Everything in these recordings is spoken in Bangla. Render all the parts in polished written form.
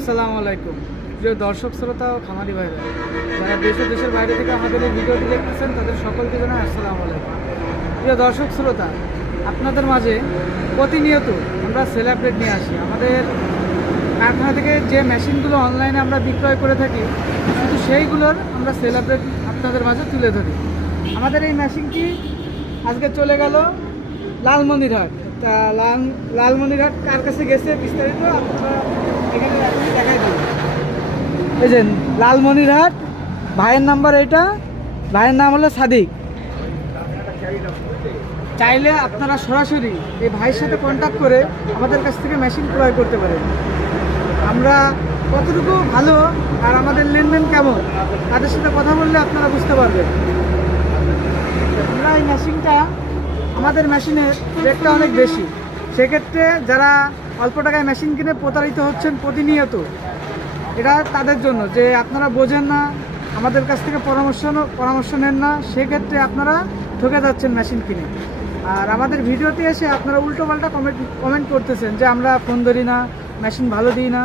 আসসালামু আলাইকুম প্রিয় দর্শক শ্রোতা ও খামারি ভাইরা, যারা দেশ ও দেশের বাইরে থেকে আমাদের এই ভিডিওটি দেখতেছেন তাদের সকলকে জানাই আসসালামু আলাইকুম। প্রিয় দর্শক শ্রোতা, আপনাদের মাঝে প্রতিনিয়ত আমরা সেল আপডেট নিয়ে আসি। আমাদের কারখানা থেকে যে মেশিনগুলো অনলাইনে আমরা বিক্রয় করে থাকি, শুধু সেইগুলোর আমরা সেল আপডেট আপনাদের মাঝে তুলে ধরি। আমাদের এই মেশিনটি আজকে চলে গেল লালমনিরহাট। তা লালমনিরহাট কার কাছে গেছে বিস্তারিত আপনারা এখানে দেখাই দিন। এই যে লালমনিরহাট, ভাইয়ের নাম্বার এটা, ভাইয়ের নাম হলো সাদিক। চাইলে আপনারা সরাসরি এই ভাইয়ের সাথে কন্ট্যাক্ট করে আমাদের কাছ থেকে মেশিন ক্রয় করতে পারেন। আমরা কতটুকু ভালো আর আমাদের লেনদেন কেমন, তাদের সাথে কথা বললে আপনারা বুঝতে পারবেন। আমরা এই মেশিনটা, আমাদের মেশিনের রেটটা অনেক বেশি, সেক্ষেত্রে যারা অল্প টাকায় মেশিন কিনে প্রতারিত হচ্ছেন প্রতিনিয়ত, এটা তাদের জন্য যে আপনারা বোঝেন না, আমাদের কাছ থেকে পরামর্শ নেন না, সেক্ষেত্রে আপনারা ঠকে যাচ্ছেন মেশিন কিনে। আর আমাদের ভিডিওতে এসে আপনারা উল্টোপাল্টা কমেন্ট করতেছেন যে আমরা ফোন ধরি না, মেশিন ভালো দিই না।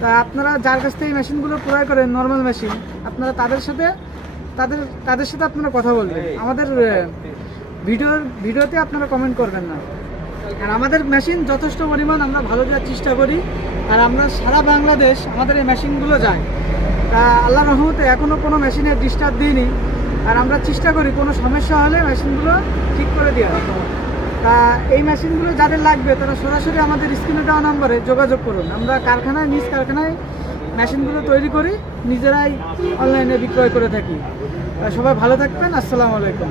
তা আপনারা যার কাছ থেকে মেশিনগুলো ক্রয় করেন, নর্মাল মেশিন, আপনারা তাদের সাথে আপনারা কথা বলবেন। আমাদের ভিডিওতে আপনারা কমেন্ট করবেন না। আর আমাদের মেশিন যথেষ্ট পরিমাণ আমরা ভালো দেওয়ার চেষ্টা করি, আর আমরা সারা বাংলাদেশ আমাদের এই মেশিনগুলো যায়। তা আল্লাহর রহমতে এখনও কোনো মেশিনের ডিস্টার্ব দিইনি। আর আমরা চেষ্টা করি কোনো সমস্যা হলে মেশিনগুলো ঠিক করে দেওয়া। তা এই মেশিনগুলো যাদের লাগবে তারা সরাসরি আমাদের স্ক্রিনে দেওয়া নম্বরে যোগাযোগ করুন। আমরা নিজ কারখানায় মেশিনগুলো তৈরি করি, নিজেরাই অনলাইনে বিক্রয় করে থাকি। সবাই ভালো থাকবেন। আসসালামু আলাইকুম।